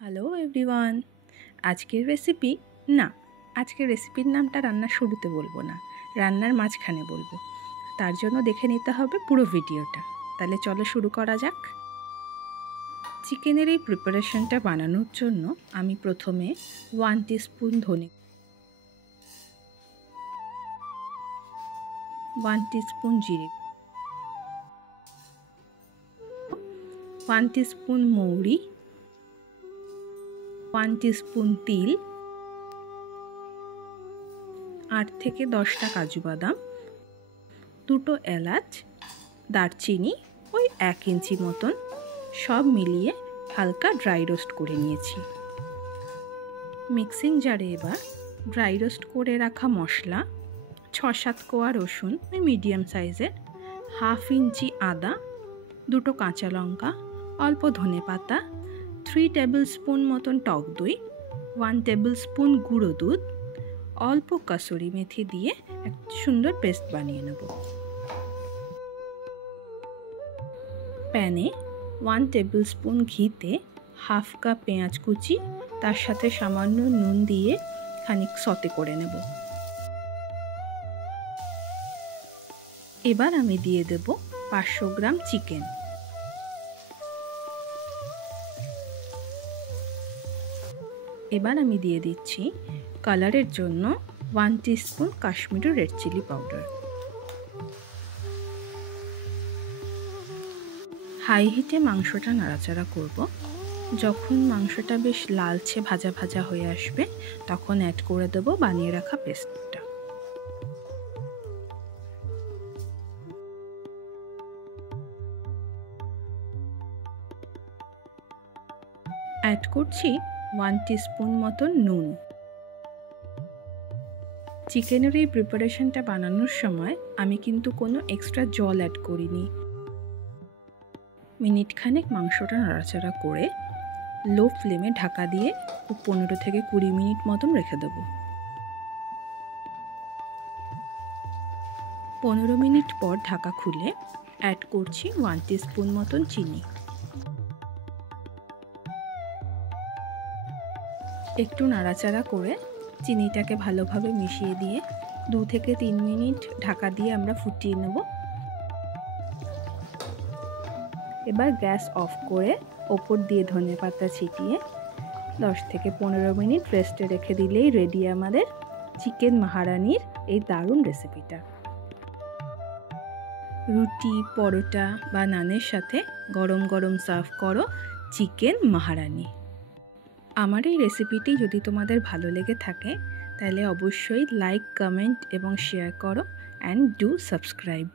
Hello everyone, আজকের recipe আজকের রেসিপির নামটা রান্নার শুরুতে বলবো না, রান্নার মাঝখানে বলবো। তার জন্য দেখে নিতে হবে পুরো ভিডিওটা। তাহলে চলো শুরু করা যাক। চিকেনের এই প্রিপারেশনটা বানানোর জন্য আমি প্রথমে 1 টিস্পুন ধনে, 1 টিস্পুন জিরে, 1 টিস্পুন মৌরি, 1 টিস্পুন তিল, 8 থেকে 10টা কাজু বাদাম, 2টো এলাচ, দারচিনি ওই 1 ইঞ্চি মতন, সব মিলিয়ে হালকা ড্রাই রোস্ট করে নিয়েছি। মিক্সিং জারে এবার ড্রাই রোস্ট করে রাখা মশলা, 6-7 কোয়া রসুন ওই মিডিয়াম সাইজের, 1/2 ইঞ্চি আদা, 2টো কাঁচা লঙ্কা, অল্প ধনে পাতা, 3 টেবিল স্পুন মতন টক দই, 1 টেবিল স্পুন গুঁড়ো দুধ, অল্প কাসুরি মেথি দিয়ে একটা সুন্দর পেস্ট বানিয়ে নেব। প্যানে 1 টেবিল স্পুন ঘিতে 1/2 কাপ পেঁয়াজ কুচি, তার সাথে সামান্য নুন দিয়ে খানিক সতে করে নেব। এবার আমি দিয়ে দেব 500 গ্রাম চিকেন। এবার আমি দিয়ে দিচ্ছি কালারের জন্য 1 teaspoon Kashmiri red chilli powder. High হিটে মাংসটা নাড়াচাড়া করব। যখন মাংসটা বেশ লালচে ভাজা ভাজা হয়ে আসবে তখন অ্যাড করে দেব বানিয়ে রাখা পেস্টটা। অ্যাড করছি 1 টিস্পুন মতন নুন। চিকেনের এই প্রিপারেশনটা বানানোর সময় আমি কিন্তু কোনো এক্সট্রা জল অ্যাড করিনি। মিনিট খানেক মাংসটা নাড়াচাড়া করে লো ফ্লেমে ঢাকা দিয়ে 15 থেকে 20 মিনিট মতন রেখে দেব। 15 মিনিট পর ঢাকা খুলে অ্যাড করছি 1 টিস্পুন মতন চিনি। একটু নাড়াচাড়া করে চিনিটাকে ভালোভাবে মিশিয়ে দিয়ে 2 থেকে 3 মিনিট ঢাকা দিয়ে আমরা ফুটিয়ে নেব। এবার গ্যাস অফ করে ওপর দিয়ে ধনেপাতা ছিটিয়ে 10 থেকে 15 মিনিট রেস্টে রেখে দিলেই রেডি আমাদের চিকেন মাহারানির এই দারুণ রেসিপিটা। রুটি, পরোটা বা নানের সাথে গরম গরম সার্ভ করো চিকেন মাহারানি। আমার এই রেসিপিটি যদি তোমাদের ভালো লেগে থাকে তাহলে অবশ্যই লাইক, কমেন্ট এবং শেয়ার করো অ্যান্ড ডু সাবস্ক্রাইব।